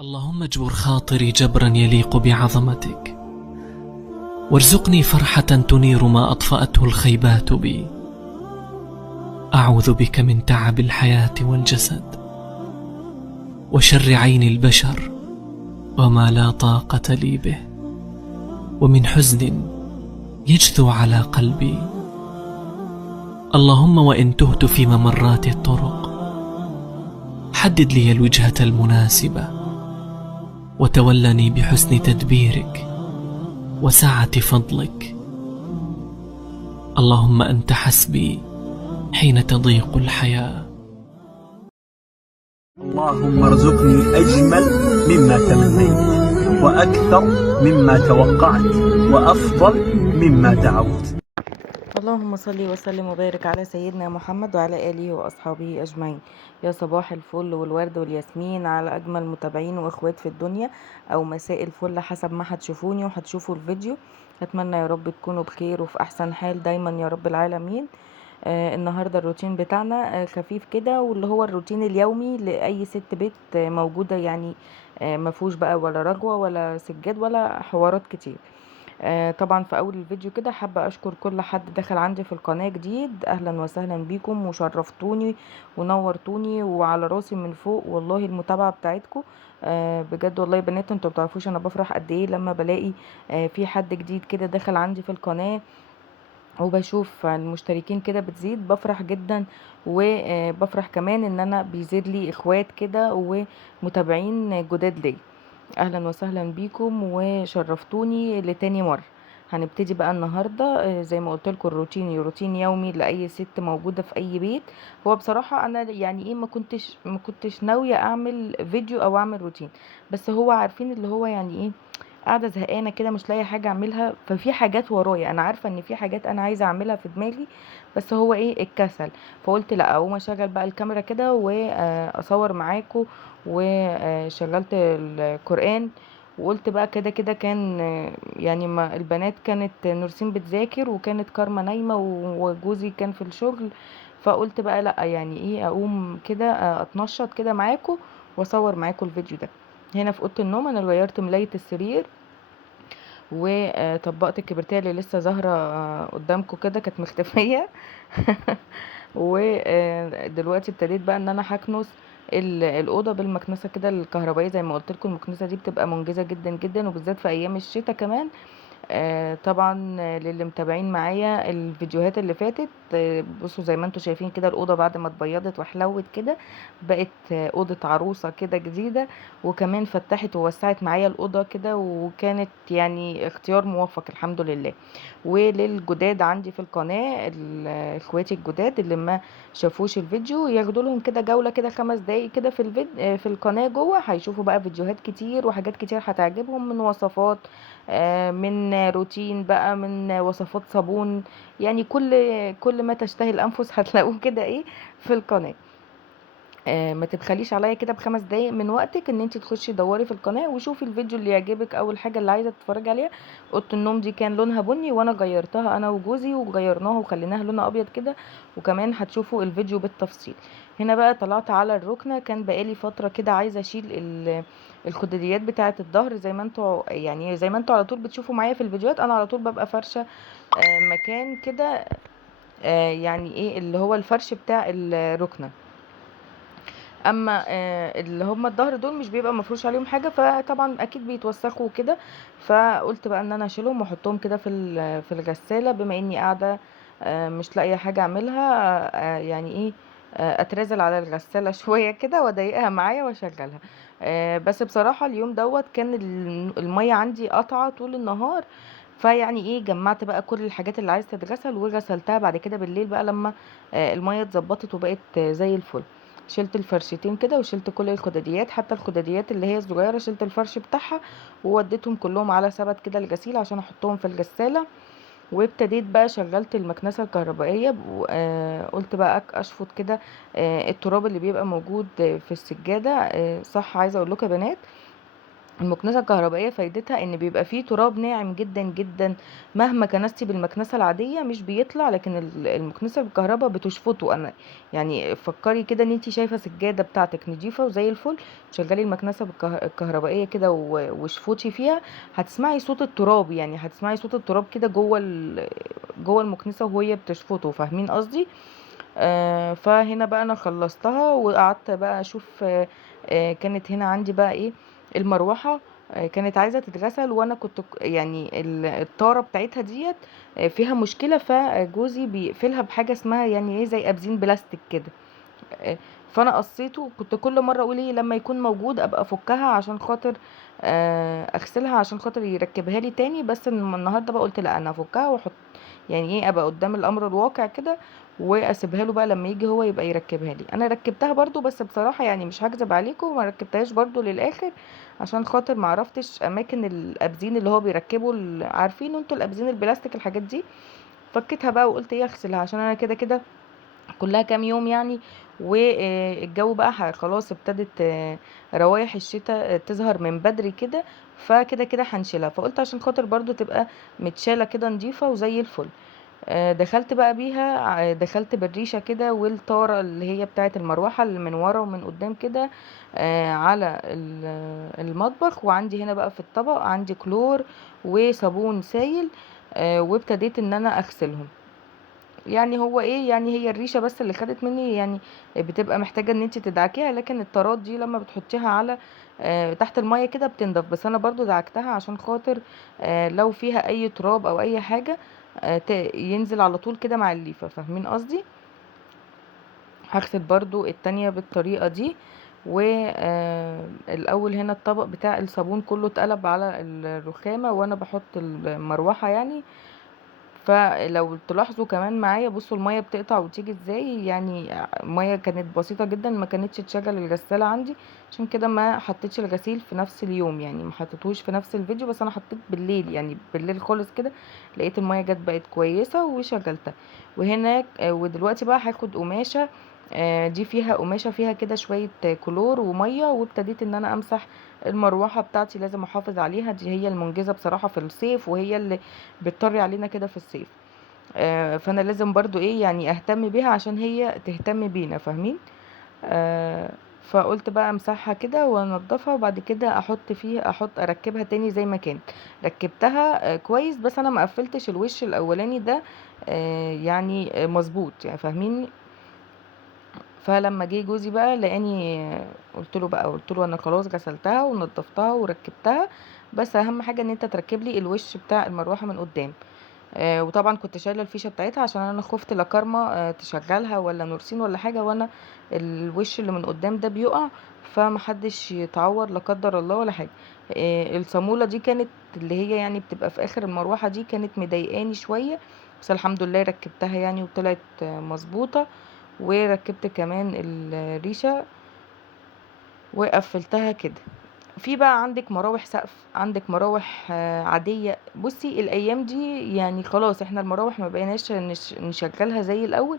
اللهم اجبر خاطري جبرا يليق بعظمتك، وارزقني فرحة تنير ما أطفأته الخيبات بي. أعوذ بك من تعب الحياة والجسد، وشر عين البشر وما لا طاقة لي به، ومن حزن يجثو على قلبي. اللهم وإن تهت في ممرات الطرق، حدد لي الوجهة المناسبة، وتولني بحسن تدبيرك وسعة فضلك. اللهم أنت حسبي حين تضيق الحياة. اللهم ارزقني أجمل مما تمنيت، وأكثر مما توقعت، وأفضل مما دعوت. اللهم صل وسلم وبارك على سيدنا محمد وعلى آله وأصحابه أجمعين. يا صباح الفل والورد والياسمين على أجمل متابعين وإخوات في الدنيا، أو مساء الفل حسب ما هتشوفوني وهتشوفوا الفيديو. أتمنى يا رب تكونوا بخير وفي أحسن حال دايما يا رب العالمين. النهاردة الروتين بتاعنا خفيف كده، واللي هو الروتين اليومي لأي ست بيت موجودة، يعني مفهوش بقى ولا رجوة ولا سجاد ولا حوارات كتير. طبعا في اول الفيديو كده حابه اشكر كل حد دخل عندي في القناه جديد. اهلا وسهلا بيكم وشرفتوني ونورتوني وعلى راسي من فوق والله المتابعه بتاعتكم. بجد والله يا بنات انتوا بتعرفوش انا بفرح قد ايه لما بلاقي في حد جديد كده دخل عندي في القناه، وبشوف المشتركين كده بتزيد بفرح جدا. وبفرح كمان ان انا بيزيد لي اخوات كده ومتابعين جداد ليا. اهلا وسهلا بيكم وشرفتوني لتاني مرة. هنبتدي بقى النهاردة زي ما قلت لكم الروتين روتين يومي لاي ست موجودة في اي بيت. هو بصراحة انا يعني ايه ما كنتش ناوية اعمل فيديو او اعمل روتين، بس هو عارفين اللي هو يعني ايه، قاعده زهقانه كده مش لاقيه حاجه اعملها، ففي حاجات ورايا انا عارفه ان في حاجات انا عايزه اعملها في دماغي، بس هو ايه الكسل. فقلت لا اقوم اشغل بقى الكاميرا كده واصور معاكم. وشغلت القرآن، وقلت بقى كده كده كان يعني ما البنات كانت نورسين بتذاكر وكانت كارما نايمة وجوزي كان في الشغل. فقلت بقى لا يعني ايه اقوم كده اتنشط كده معاكم واصور معاكم الفيديو ده. هنا في اوضه النوم انا غيرت ملاية السرير وطبقت الكبرتيه اللي لسه ظاهره قدامكم كده كانت مختفيه. ودلوقتي ابتديت بقى ان انا هكنس الاوضه بالمكنسه كده الكهربائيه. زي ما قلت لكم المكنسه دي بتبقى منجزه جدا جدا، وبالذات في ايام الشتاء كمان. طبعا للي متابعين معايا الفيديوهات اللي فاتت، بصوا زي ما انتم شايفين كده الاوضه بعد ما اتبيضت وحلوت كده بقت اوضه عروسه كده جديده. وكمان فتحت ووسعت معايا الاوضه كده، وكانت يعني اختيار موفق الحمد لله. وللجداد عندي في القناه اخواتي الجداد اللي ما شافوش الفيديو ياخدوا لهم كده جوله كده 5 دقايق كده في في القناه جوه، هيشوفوا بقى فيديوهات كتير وحاجات كتير هتعجبهم من وصفات، من روتين بقى، من وصفات صابون، يعني كل ما تشتهي الانفس هتلاقوه كده ايه في القناه. ما تبخليش عليا كده ب5 دقايق من وقتك ان انت تخشي دوري في القناه وشوفي الفيديو اللي يعجبك او الحاجه اللي عايزه تتفرجي عليها. اوضه النوم دي كان لونها بني وانا غيرتها انا وجوزي وغيرناها وخليناها لونها ابيض كده، وكمان هتشوفوا الفيديو بالتفصيل. هنا بقى طلعت على الركنه، كان بقالي فتره كده عايزه اشيل الخداديات بتاعه الظهر. زي ما انتوا يعني زي ما انتوا على طول بتشوفوا معايا في الفيديوهات، انا على طول ببقى فرشه مكان كده، يعني ايه اللي هو الفرش بتاع الركنه. اما اللي هم الظهر دول مش بيبقى مفروش عليهم حاجه، فطبعا اكيد بيتوسخوا كده. فقلت بقى ان انا اشيلهم واحطهم كده في في الغساله، بما اني قاعده مش لاقيه حاجه اعملها، يعني ايه، اترازل على الغساله شويه كده واضايقها معايا واشغلها. بس بصراحه اليوم دوت كان الميه عندي قطعه طول النهار. فيعني ايه جمعت بقى كل الحاجات اللي عايزه تتغسل وغسلتها بعد كده بالليل بقى لما الميه اتظبطت وبقت زي الفل. شلت الفرشتين كده وشلت كل الخداديات، حتى الخداديات اللي هي الصغيره شلت الفرش بتاعها ووديتهم كلهم على سبت كده الغسيل عشان احطهم في الغساله. وابتديت بقى شغلت المكنسه الكهربائيه قلت بقى اشفط كده التراب اللي بيبقى موجود في السجاده. صح عايزه اقول لكم يا بنات المكنسة الكهربائية فايدتها ان بيبقى فيه تراب ناعم جدا جدا، مهما كنستي بالمكنسة العادية مش بيطلع، لكن المكنسة بالكهرباء بتشفطه. انا يعني فكري كده ان انتي شايفة سجادة بتاعتك نضيفة وزي الفل، شغلي المكنسة الكهربائية كده واشفطي فيها، هتسمعي صوت التراب، يعني هتسمعي صوت التراب كده جوه المكنسة وهي بتشفطه، فاهمين قصدي؟ فهنا بقى انا خلصتها وقعدت بقى اشوف. كانت هنا عندي بقى ايه، المروحة كانت عايزة تتغسل، وانا كنت يعني الطارة بتاعتها ديت فيها مشكلة، فجوزي بيقفلها بحاجة اسمها يعني ايه زي ابزين بلاستيك كده. آه، فانا قصيته، كنت كل مره اقول ايه لما يكون موجود ابقى افكها عشان خاطر اغسلها عشان خاطر يركبها لي تاني، بس النهارده بقى قلت لا، انا افكها واحط يعني ايه ابقى قدام الامر الواقع كده، واسيبها له بقى لما يجي هو يبقى يركبها لي. انا ركبتها برضو، بس بصراحه يعني مش هكذب عليكم، ما ركبتهاش برضو للاخر عشان خاطر ما عرفتش اماكن الابزين اللي هو بيركبوا عارفين انتوا الابزين البلاستيك الحاجات دي. فكيتها بقى وقلت ايه اغسلها عشان انا كده كده كلها كام يوم يعني، والجو بقى خلاص ابتدت روايح الشتاء تظهر من بدري كده، فكده كده هنشيلها، فقلت عشان خاطر برضو تبقى متشالة كده نضيفة وزي الفل. دخلت بقى بيها، دخلت بالريشة كده والطارة اللي هي بتاعة المروحة اللي من ورا ومن قدام كده على المطبخ، وعندي هنا بقى في الطبق عندي كلور وصابون سايل، وابتديت ان انا اغسلهم. يعني هو ايه، يعني هي الريشه بس اللي خدت مني يعني، بتبقى محتاجه ان انت تدعكيها، لكن الطرات دي لما بتحطيها على تحت الميه كده بتنضف، بس انا برضو دعكتها عشان خاطر لو فيها اي تراب او اي حاجه ينزل على طول كده مع الليفه، فاهمين قصدي؟ هغسل برضو التانية بالطريقه دي. والاول هنا الطبق بتاع الصابون كله اتقلب على الرخامه وانا بحط المروحه يعني. فلو تلاحظوا كمان معايا بصوا المية بتقطع وتيجي ازاي، يعني مية كانت بسيطة جدا، ما كانتش تشغل الغسالة عندي، عشان كده ما حطيتش الغسيل في نفس اليوم، يعني ما حطيتهوش في نفس الفيديو، بس انا حطيت بالليل، يعني بالليل خالص كده لقيت المية جت بقت كويسة وشغلتها. وهناك ودلوقتي بقى هاخد قماشة، دي فيها قماشة فيها كده شوية كلور ومية، وابتديت ان انا امسح المروحة بتاعتي، لازم احافظ عليها، دي هي المنجزة بصراحة في الصيف، وهي اللي بتطري علينا كده في الصيف. فانا لازم برضو ايه يعني اهتم بيها عشان هي تهتم بينا، فاهمين؟ آه، فقلت بقى امسحها كده وانضفها، وبعد كده احط اركبها تاني زي ما كانت. ركبتها كويس، بس انا ما قفلتش الوش الاولاني ده يعني مظبوط، يعني فاهميني؟ فلما جه جوزي بقى لقاني قلت له انا خلاص غسلتها ونضفتها وركبتها، بس اهم حاجه ان انت تركب لي الوش بتاع المروحه من قدام. وطبعا كنت شايله الفيشه بتاعتها عشان انا خفت لا كارما تشغلها ولا نورسين ولا حاجه، وانا الوش اللي من قدام ده بيقع، فمحدش يتعور لا قدر الله ولا حاجه. الصاموله دي كانت اللي هي يعني بتبقى في اخر المروحه دي كانت مضايقاني شويه، بس الحمد لله ركبتها يعني وطلعت مظبوطه. وركبت كمان الريشه وقفلتها كده. في بقى عندك مراوح سقف، عندك مراوح عادية، بصي الأيام دي يعني خلاص احنا المراوح ما بقيناش نشغلها زي الأول،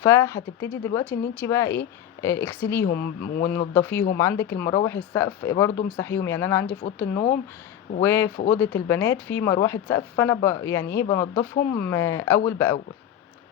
فهتبتدي دلوقتي ان انتي بقى ايه اغسليهم ونضفيهم. عندك المراوح السقف برضو مسحيهم، يعني انا عندي في اوضه النوم وفي اوضه البنات في مروحه سقف، فانا يعني ايه بنضفهم اول باول،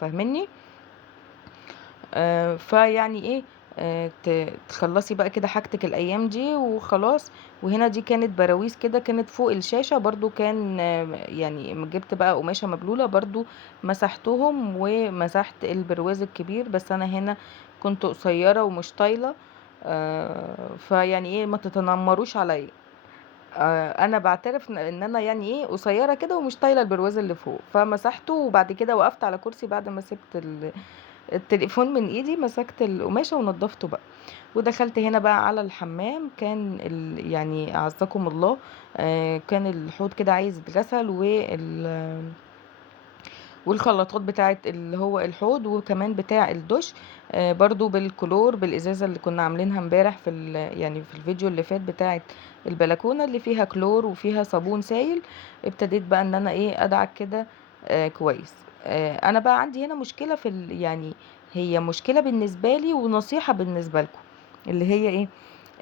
فاهمني؟ فيعني ايه تخلصي بقى كده حاجتك الايام دي وخلاص. وهنا دي كانت براويز كده كانت فوق الشاشة برضو، كان يعني جبت بقى قماشة مبلولة برضو مسحتهم ومسحت البرواز الكبير، بس انا هنا كنت قصيرة ومش طايلة، فيعني ايه ما تتنمروش عليا. انا بعترف ان انا يعني ايه قصيره كده ومش طايله البرواز اللي فوق، فمسحته وبعد كده وقفت على كرسي بعد ما سبت التليفون من ايدي، مسكت القماشة ونضفته بقى. ودخلت هنا بقى على الحمام، كان يعني اعزكم الله كان الحوض كده عايز يتغسل والخلاطات بتاعت اللي هو الحوض وكمان بتاع الدش برضو بالكلور بالازازه اللي كنا عاملينها امبارح في يعني في الفيديو اللي فات بتاعت البلكونه اللي فيها كلور وفيها صابون سائل. ابتديت بقى ان انا ايه ادعك كده كويس. انا بقى عندي هنا مشكله في يعني هي مشكله بالنسبه لي ونصيحه بالنسبه لكم، اللي هي ايه؟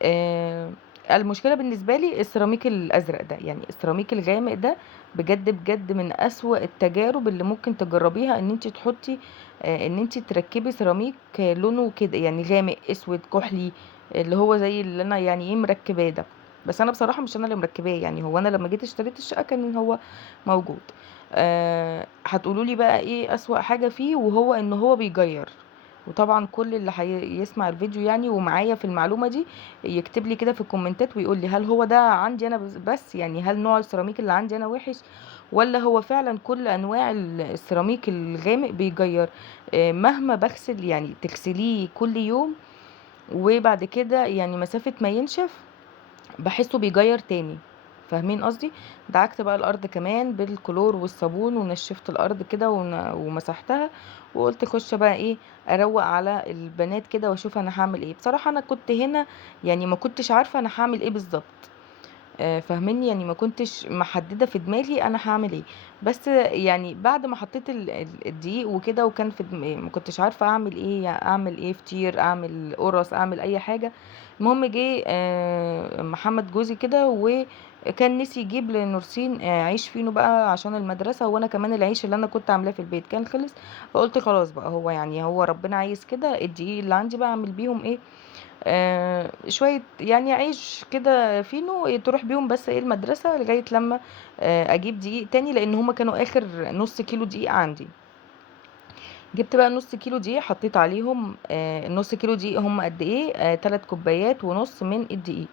آه المشكله بالنسبه لي السيراميك الازرق ده، يعني السيراميك الغامق ده بجد بجد من اسوأ التجارب اللي ممكن تجربيها، ان انت تحطي ان انت تركبي سيراميك لونه كده يعني غامق اسود كحلي، اللي هو زي اللي انا يعني ايه مركباه ده. بس انا بصراحه مش انا اللي مركباه، يعني هو انا لما جيت اشتريت الشقه كان هو موجود. هتقولوا لي بقى ايه اسوأ حاجه فيه، وهو ان هو بيجير. وطبعا كل اللي هيسمع الفيديو يعني ومعايا في المعلومه دي يكتب لي كده في الكومنتات ويقول لي هل هو ده عندي انا بس، يعني هل نوع السيراميك اللي عندي انا وحش، ولا هو فعلا كل انواع السيراميك الغامق بيجير. مهما بغسل يعني تغسليه كل يوم، وبعد كده يعني مسافة ما ينشف بحسه بيجير تاني. فاهمين قصدي؟ دعكت بقى الارض كمان بالكلور والصابون ونشفت الارض كده ومسحتها، وقلت اخش بقى ايه اروق على البنات كده واشوف انا هعمل ايه. بصراحة انا كنت هنا يعني ما كنتش عارفة انا هعمل ايه بالظبط. فاهميني؟ يعني ما كنتش محددة في دماغي انا هعمل ايه. بس يعني بعد ما حطيت الدقيق وكده وكان في ما كنتش عارفة اعمل ايه، يعني اعمل ايه فطير، اعمل قرص، اعمل اي حاجة. المهم جه محمد جوزي كده وكان نسي يجيب لنورسين عيش فينو بقى عشان المدرسة، وانا كمان العيش اللي انا كنت عاملاه في البيت كان خلص. فقلت خلاص بقى، هو يعني هو ربنا عايز كده، الدقيق اللي عندي بقى اعمل بيهم ايه شوية يعني عيش كده فينو تروح بيهم بس ايه المدرسة، لغاية لما اجيب دقيق تاني، لان هما كانوا اخر نص كيلو دقيق عندي. جبت بقى نص كيلو دقيق حطيت عليهم نص كيلو دقيق هم قد ايه 3 كوبايات ونص من الدقيق.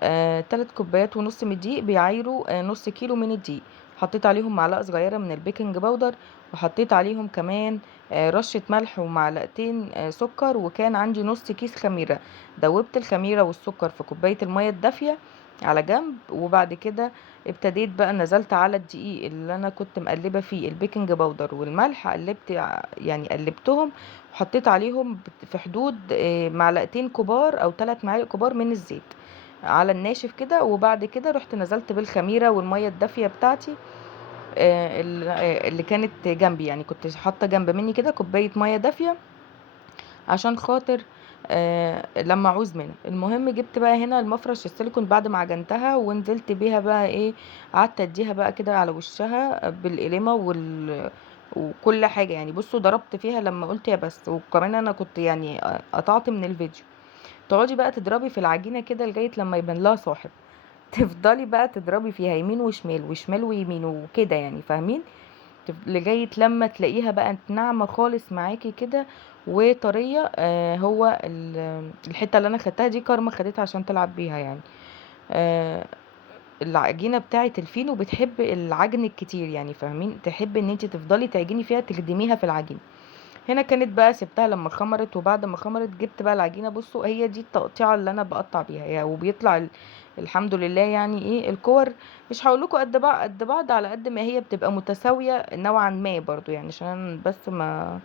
3 كوبايات ونص من الدقيق بيعايروا نص كيلو من الدقيق. حطيت عليهم معلقة صغيرة من البيكنج باودر، وحطيت عليهم كمان رشة ملح ومعلقتين سكر، وكان عندي نص كيس خميرة. دوبت الخميرة والسكر في كوباية المية الدافية على جنب، وبعد كده ابتديت بقى نزلت على الدقيق اللي انا كنت مقلبة فيه البيكنج باودر والملح، يعني قلبتهم، وحطيت عليهم في حدود معلقتين كبار او 3 معالق كبار من الزيت على الناشف كده. وبعد كده رحت نزلت بالخميرة والمية الدافية بتاعتي اللي كانت جنبي، يعني كنت حاطة جنب مني كده كوباية مية دافية عشان خاطر لما اعوز منها. المهم جبت بقى هنا المفرش السيليكون بعد ما عجنتها ونزلت بيها بقى ايه، قعدت اديها بقى كده على وشها بالقلمة وكل حاجة. يعني بصوا ضربت فيها لما قلت يا بس، وكمان انا كنت يعني قطعت من الفيديو. تقعدي بقى تضربي في العجينة كده لغاية لما يبان لها صاحب. تفضلي بقى تضربي فيها يمين وشمال وشمال ويمين وكده، يعني فاهمين؟ لغاية لما تلاقيها بقى ناعمة خالص معاكي كده وطرية. هو الحتة اللي انا خدتها دي كارما خدتها عشان تلعب بيها يعني. آه العجينة بتاعة الفينو بتحب العجن الكتير، يعني فاهمين؟ تحب ان انت تفضلي تعجني فيها تخدميها في العجينة. هنا كانت بقى سبتها لما خمرت، وبعد ما خمرت جبت بقى العجينة. بصوا هي دي التقطيعة اللي انا بقطع بيها يعني، وبيطلع الحمد لله يعني ايه الكور. مش هقول لكم قد بعض على قد ما هي بتبقى متساوية نوعا ما برضو، يعني عشان بس ما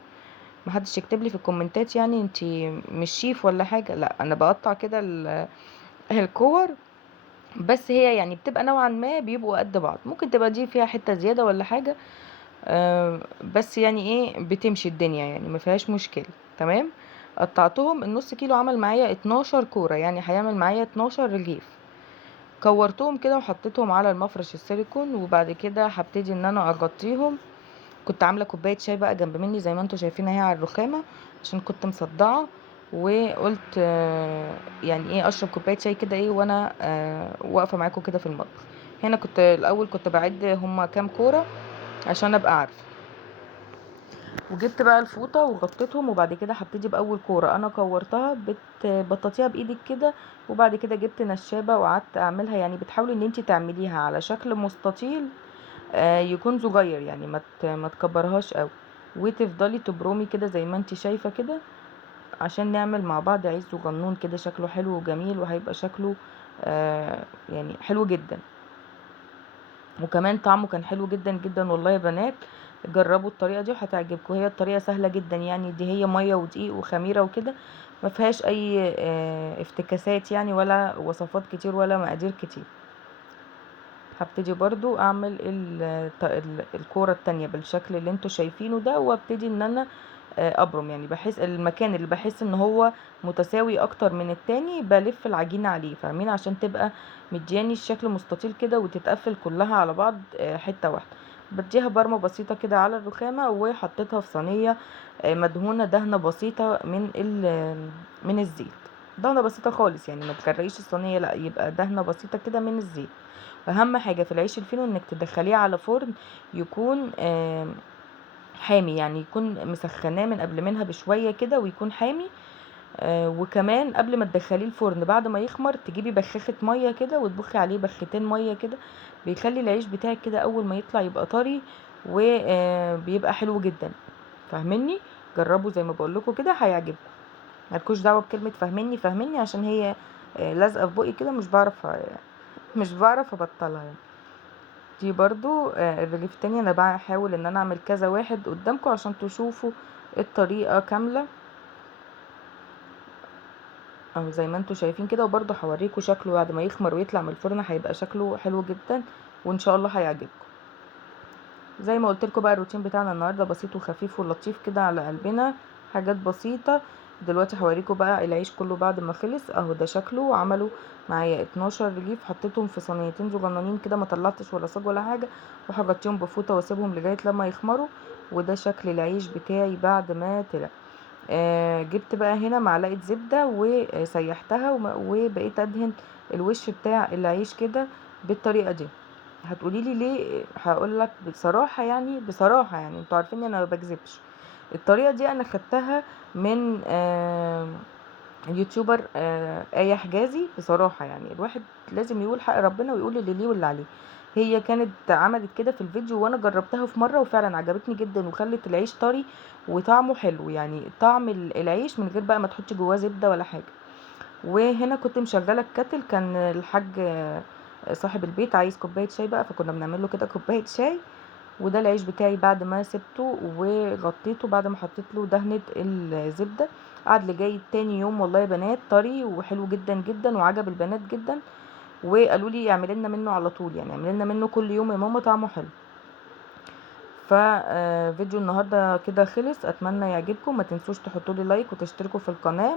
حدش يكتب لي في الكومنتات يعني انتي مش شيف ولا حاجة. لا انا بقطع كده الكور، بس هي يعني بتبقى نوعا ما بيبقوا قد بعض. ممكن تبقى دي فيها حتة زيادة ولا حاجة، بس يعني ايه بتمشي الدنيا يعني ما فيهاش مشكلة. تمام. قطعتهم النص كيلو عمل معايا 12 كورة، يعني هيعمل معايا 12 رغيف. كورتهم كده وحطيتهم على المفرش السيليكون، وبعد كده هبتدي ان انا اغطيهم. كنت عامله كوبايه شاي بقى جنب مني زي ما انتم شايفين اهي على الرخامه، عشان كنت مصدعه. وقلت يعني ايه اشرب كوبايه شاي كده ايه وانا واقفه معاكم كده في المطبخ. هنا كنت الاول كنت بعد هما كام كوره عشان ابقى عارفه. وجبت بقى الفوطه وغطيتهم، وبعد كده هبتدي باول كوره انا كورتها بتبططيها بايدك كده. وبعد كده جبت نشابه وقعدت اعملها، يعني بتحاولي ان انت تعمليها على شكل مستطيل يكون صغير، يعني ما تكبرهاش قوي. وتفضلي تبرمي كده زي ما انت شايفه كده، عشان نعمل مع بعض عيش صغنون كده شكله حلو وجميل، وهيبقى شكله يعني حلو جدا. وكمان طعمه كان حلو جدا جدا والله يا بنات. جربوا الطريقه دي وهتعجبكم. هي الطريقه سهله جدا، يعني دي هي ميه ودقيق وخميره وكده، ما فيهاش اي افتكاسات يعني، ولا وصفات كتير ولا مقادير كتير. هبتدي برضو اعمل الكورة التانية بالشكل اللي انتوا شايفينه ده، وابتدي ان انا ابرم، يعني بحس المكان اللي بحس ان هو متساوي اكتر من التاني بلف العجينة عليه، فاهمين؟ عشان تبقى مدياني الشكل مستطيل كده وتتقفل كلها على بعض حتة واحدة. بديها برمة بسيطة كده على الرخامة وحطيتها في صينية مدهونة دهنة بسيطة من الزيت، دهنة بسيطة خالص، يعني ما تغرقيش الصينية، لا يبقى دهنة بسيطة كده من الزيت. واهم حاجة في العيش الفينو انك تدخليه على فرن يكون حامي، يعني يكون مسخناه من قبل منها بشوية كده ويكون حامي. وكمان قبل ما تدخليه الفرن بعد ما يخمر تجيبي بخاخة مية كده وتبخي عليه بختين مية كده، بيخلي العيش بتاعك كده اول ما يطلع يبقى طري وبيبقى حلو جدا. فاهميني؟ جربوا زي ما بقول لكم كده هيعجبكم. مالكوش دعوه بكلمه فهمني فهمني عشان هي لازقه في بقي كده، مش بعرف ابطلها يعني. دي برضو الرغيف التاني انا بحاول ان انا اعمل كذا واحد قدامكم عشان تشوفوا الطريقه كامله، او زي ما انتوا شايفين كده. وبرضو هوريكم شكله بعد ما يخمر ويطلع من الفرن هيبقى شكله حلو جدا وان شاء الله هيعجبكم. زي ما قلت لكم بقى الروتين بتاعنا النهارده بسيط وخفيف ولطيف كده على قلبنا، حاجات بسيطه. دلوقتي هوريكم بقى العيش كله بعد ما خلص اهو، ده شكله. عملوا معايا 12 رغيف، حطيتهم في صينيتين صغننين كده، ما طلعتش ولا صاج ولا حاجه، وهغطيهم بفوطه واسيبهم لغايه لما يخمروا. وده شكل العيش بتاعي بعد ما طلع. جبت بقى هنا معلقه زبده وسيحتها وبقيت ادهن الوش بتاع العيش كده بالطريقه دي. هتقولي لي ليه؟ هقول لك بصراحه، يعني بصراحه يعني انتوا عارفين انا ما بكذبش. الطريقه دي انا خدتها من اليوتيوبر آية حجازي. بصراحة يعني الواحد لازم يقول حق ربنا ويقول اللي ليه واللي عليه. هي كانت عملت كده في الفيديو وانا جربتها في مرة وفعلا عجبتني جدا وخلت العيش طري وطعمه حلو، يعني طعم العيش من غير بقى ما تحطي جواه زبدة ولا حاجة. وهنا كنت مشغلة الكاتل، كان الحاج صاحب البيت عايز كوباية شاي بقى، فكنا بنعمل له كده كوباية شاي. وده العيش بتاعي بعد ما سبته وغطيته بعد ما حطيت له دهنة الزبدة. قعد لجاي تاني يوم والله يا بنات طري وحلو جدا جدا وعجب البنات جدا، وقالوا لي اعملي لنا منه على طول، يعني اعملي لنا منه كل يوم يا ماما طعمه حلو. ففيديو النهارده كده خلص، اتمنى يعجبكم. ما تنسوش تحطوا لي لايك وتشتركوا في القناة.